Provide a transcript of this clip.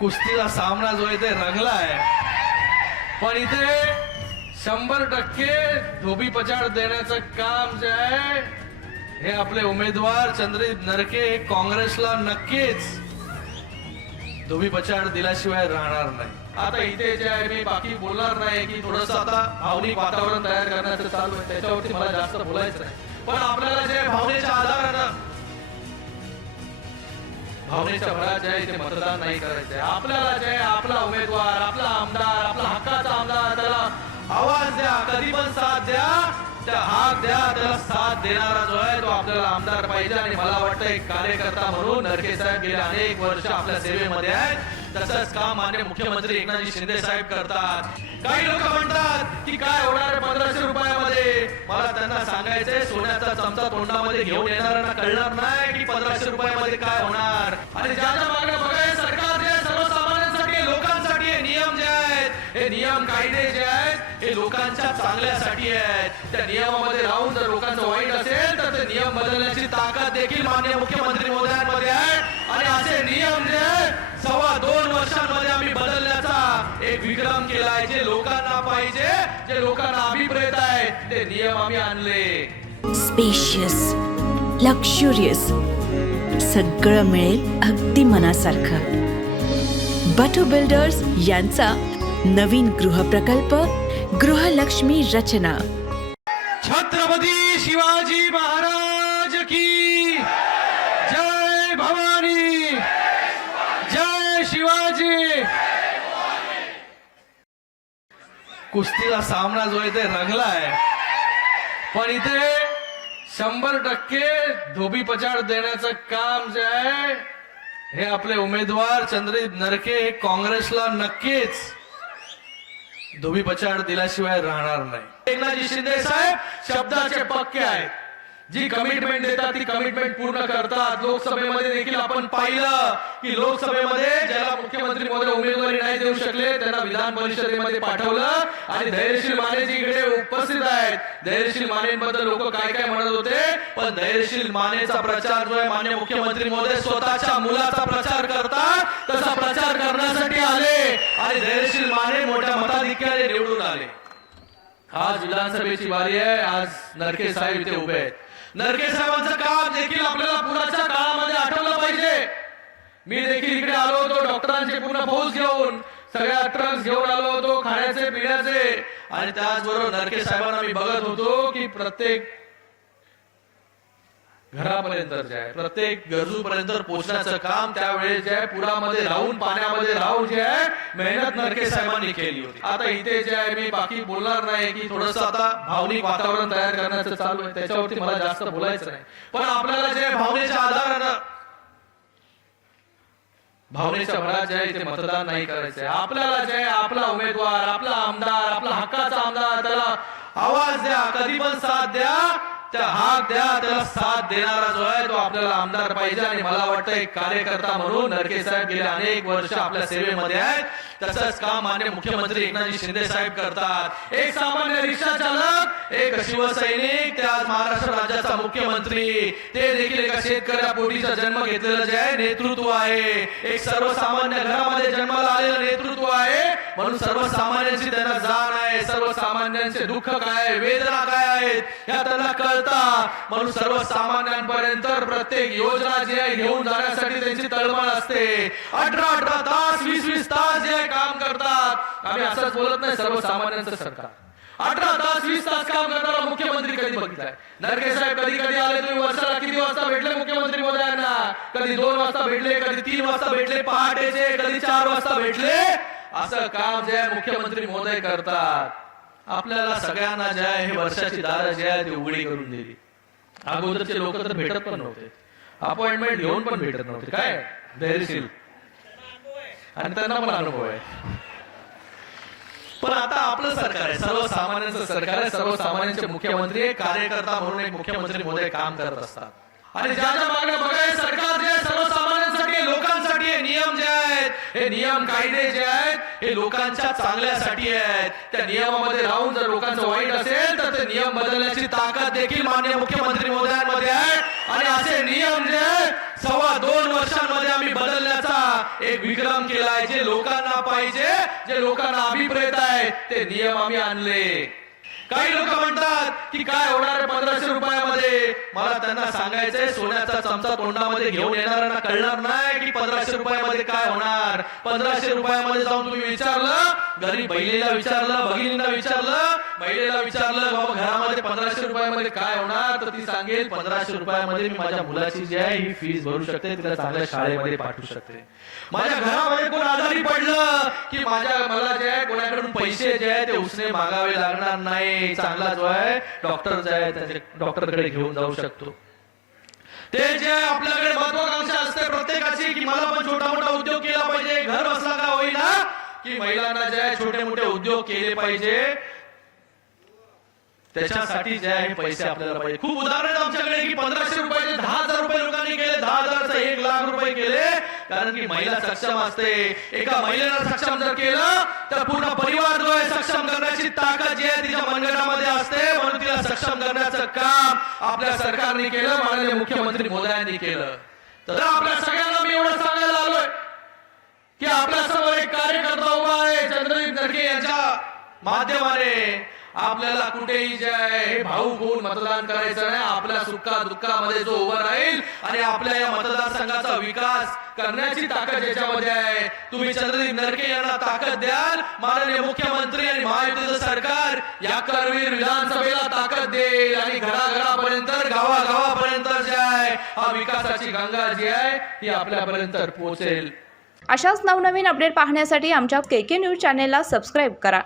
कुस्तीला सामना जो आहे ते रंगलाय, पण इथे 100% धोबी पछाड देण्याचं काम जे आहे हे आपले उमेदवार चंद्रदीप नरके काँग्रेसला नक्कीच धोबी पछाड दिल्याशिवाय राहणार नाही. आता इथे जे आहे मी बाकी बोलणार नाही की थोडस आता भावनिक वातावरण तयार करण्याचं चालू आहे, त्याच्यावरती मला जास्त बोलायचं नाही. पण आपल्याला जे भावनेच्या आधारानं भावनेच्या भरात जे आहे ते मतदान नाही करायचंय. आपल्याला जे आपला उमेदवार, आपला आमदार, आपला हक्काचा आमदार, त्याला आवाज द्या, कधी पण साथ द्या, त्या हाक द्या, त्याला साथ देणारा जो आहे तो आपल्याला आमदार पाहिजे. आणि मला वाटतं एक कार्यकर्ता म्हणून नरके साहेब गेले अनेक वर्ष आपल्या सेवेमध्ये आहेत, तसंच काम माननीय मुख्यमंत्री एकनाथजी शिंदे साहेब करतात. काही लोक म्हणतात की काय होणार 1500 रुपयामध्ये. मला त्यांना सांगायचंय, सोन्याचा चमचा तोंडामध्ये घेऊन येणाऱ्यांना कळणार नाही की 1500 रुपयामध्ये काय होणार. आणि ज्याच्या मागण्या बघाय सरकार जे सर्वसामान्यांसाठी, लोकांसाठी हे नियम जे आहेत, हे नियम कायदे जे आहेत हे लोकांच्या चांगल्यासाठी आहेत. त्या नियमामध्ये राहून जर लोकांचं वाईट असेल तर ते नियम बदलण्याची ताकद देखील माननीय मुख्यमंत्री महोदयांमध्ये आहे. आणि असे नियम जे 2.25 वर्षांमध्ये आम्ही बदलण्याचा एक विक्रम केलाय. जे लोकांना पाहिजे, जे लोकांना अभिप्रेत आहे, ते नियम आम्ही आणले. स्पेशियस, लक्झुरियस, सगळं मिळेल अगदी मनासारखं. बटो बिल्डर्स यांचा नवीन गृहप्रकल्प गृहलक्ष्मी रचना. छत्रपती शिवाजी महाराज की जय. भवानी जय. शिवाजी. कुस्तीला सामना जो आहे ते रंगलाय, पण इथे 100% धोबी पछाड देण्याचं काम जे आहे हे आपले उमेदवार चंद्रदीप नरके काँग्रेसला नक्कीच धोबी पछाड दिल्याशिवाय राहणार नाही. एकनाथजी शिंदे साहेब शब्दाचे पक्के आहेत. जी कमिटमेंट देतात ती कमिटमेंट पूर्ण करतात. लोकसभेमध्ये देखील आपण पाहिलं की लोकसभेमध्ये ज्याला मुख्यमंत्री महोदय उमेदवारी नाही देऊ शकले त्यांना विधान परिषदेमध्ये पाठवलं. आणि धैर्यशील माने जी इकडे उपस्थित आहेत, धैर्यशील मानेबद्दल लोक काय काय म्हणत होते, पण धैर्यशील मानेचा प्रचार जो आहे माननीय मुख्यमंत्री महोदय स्वतःच्या मुलाचा प्रचार करतात, तसा प्रचार करण्यासाठी आले आणि धैर्यशील माने मोठ्या मताधिक्याने निवडून आले. आज विधानसभेची वारी आहे, आज नरके साहेब इथे उभे आहेत. नरके साहेबांचं काम देखील आपल्याला पुराच्या काळामध्ये आठवलं पाहिजे. मी देखील इकडे आलो होतो डॉक्टरांचे पूर्ण फौज घेऊन, सगळ्या ट्रक्स घेऊन आलो होतो खाण्याचे पिण्याचे. आणि त्याचबरोबर नरके साहेबांना मी बघत होतो की प्रत्येक घरापर्यंत जे आहे, प्रत्येक गरजूपर्यंत पोहोचण्याचं काम त्यावेळेस जे आहे पुरामध्ये राहून, पाण्यामध्ये राहून जे आहे मेहनत नरके साहेबांनी केली होती. आता इथे जे आहे मी बाकी बोलणार नाही की थोडस आता भावनिक वातावरण तयार करण्याचं चालू आहे, त्याच्यावरती मला जास्त बोलायचं नाही. पण आपल्याला जे भावनेच्या आधारानं, भावनेच्या भरात जे आहे ते मतदान नाही करायचंय. आपल्याला जे आपला उमेदवार, आपला आमदार, आपला हक्काचा आमदार, त्याला आवाज द्या, कधी पण साथ द्या, त्या हाक द्या, त्याला साथ देणारा जो आहे तो आपल्याला आमदार पाहिजे. आणि मला वाटतं एक कार्यकर्ता म्हणून नरके साहेब गेले अनेक वर्ष आपल्या सेवेमध्ये आहेत, तसंच काम माननीय मुख्यमंत्री एकनाथजी शिंदे साहेब करतात. एक सामान्य रिक्षा चालक, एक शिवसैनिक, ते आज महाराष्ट्र राज्याचा मुख्यमंत्री, ते देखील एका शेतकऱ्यापोटीचा जन्म घेतलेलं जे आहे नेतृत्व आहे. एक सर्वसामान्य घरामध्ये जन्माला आलेलं नेतृत्व आहे. म्हणून सर्वसामान्यांची त्यांना जाण आहे, सर्वसामान्यांचे दुःख काय, वेदना काय आहेत ह्या त्यांना कळतात. म्हणून सर्वसामान्यांपर्यंत प्रत्येक योजना जी आहे घेऊन जाण्यासाठी त्यांची तळमळ असते. 18 तास, 20 तास जे काम करतात. आम्ही असंच बोलत नाही सर्वसामान्यांचं सरकार. 18 तास 20 तास काम करणारा मुख्यमंत्री कधी बघितलाय? नरके साहेब कधी कधी आले, तुम्ही वर्षाला किती वाजता भेटले मुख्यमंत्री महोदयांना? कधी 2 वाजता भेटले, कधी 3 वाजता भेटले पहाटेचे, कधी 4 वाजता भेटले. असं काम जे आहे मुख्यमंत्री महोदय करतात. आपल्याला सगळ्यांना जे आहे हे वर्षाची दारं जे आहे ती उघडी करून दिली. अगोदरचे लोक तर भेटत पण नव्हते, अपॉइंटमेंट घेऊन पण भेटत नव्हते. काय धैर्यशील, आणि त्यांना पण अनुभव आहे. पण आता आपलं सरकार आहे, सर्वसामान्यांचं सरकार आहे, सर्वसामान्यांचे मुख्यमंत्री आहे. कार्यकर्ता म्हणून एक मुख्यमंत्री महोदय काम करत असतात. आणि ज्याच्या मागण्या बघाय सरकार जे सर्वसामान्यांसाठी, लोकांसाठी हे नियम जे आहेत, हे नियम कायदे जे आहेत हे लोकांच्या चांगल्यासाठी आहेत. त्या नियमामध्ये राहून जर लोकांचं वाईट असेल तर ते नियम बदलण्याची ताकद देखील माननीय मुख्यमंत्री महोदयांमध्ये आहे. आणि असे नियम जे 2.25 वर्षांमध्ये आम्ही बदलण्याचा एक विक्रम केलाय. जे लोकांना पाहिजे, जे लोकांना अभिप्रेत आहे, ते नियम आम्ही आणले. काही लोक म्हणतात की काय होणार 1500 रुपयामध्ये. मला त्यांना सांगायचंय, सोन्याचा चमचा तोंडामध्ये घेऊन येणाऱ्यांना कळणार नाही की 1500 रुपयामध्ये काय होणार. 1500 रुपयामध्ये जाऊन तुम्ही विचारलं, घरी बहिणीला विचारलं, भगिनीला विचारलं, महिलेला विचारलं, बाबा घरामध्ये 1500 रुपयामध्ये काय होणार, तर ती सांगेल 1500 रुपयामध्ये मी माझ्या मुलाची जी आहे ही फीस भरू शकते, तिला चांगल्या शाळेमध्ये पाठवू शकते. माझ्या घरामध्ये कोण आजारी पडलं की मला जे आहे कोणाकडून पैसे जे आहे ते उसने मागावे लागणार नाही. चांगला जो आहे डॉक्टर जे आहे त्याच्या डॉक्टरकडे घेऊन जाऊ शकतो. ते जे आपल्याकडे महत्वाकांक्षा असते प्रत्येकाची की मला पण छोटा मोठा उद्योग केला पाहिजे, घर बसला का होईना, की महिलांना जे आहे छोटे मोठे उद्योग केले पाहिजे, त्याच्यासाठी जे आहे पैसे आपल्याला पाहिजे. खूप उदाहरण आमच्याकडे की 1500 रुपयाचे 10,000 रुपये लोकांनी केले, 10,000चे 1,00,000 रुपये केले. कारण की महिला सक्षम असते. एका महिलेला सक्षम जर केलं तर पूर्ण परिवार जो आहे सक्षम करण्याची ताकद जी आहे तिच्या मनगटामध्ये असते. म्हणून तिला सक्षम करण्याचं काम आपल्या सरकारने केलं, माननीय मुख्यमंत्री मोदयांनी केलं. तर आपल्या सगळ्यांना मी एवढं सांगायला आलोय की आपल्या समोर एक कार्यकर्ता उभा आहे चंद्रदीप नरके यांच्या माध्यमाने. आपल्याला कुठेही जे आहे हे भाऊक होऊन मतदान करायचं नाही. आपल्या सुखा दुःखामध्ये जो उभा राहील आणि आपल्या या मतदारसंघाचा विकास करण्याची ताकद याच्यामध्ये आहे. तुम्ही चंद्रदीप नरके यांना ताकद द्याल, माननीय मुख्यमंत्री आणि महायुतीचं सरकार या करवीर विधानसभेला ताकद देईल आणि घराघरापर्यंत गावागावापर्यंत जे आहे हा विकासाची गंगा जी आहे ती आपल्यापर्यंत पोहोचेल. अशाच नवनवीन अपडेट पाहण्यासाठी आमच्या KK न्यूज चॅनेलला सबस्क्राईब करा.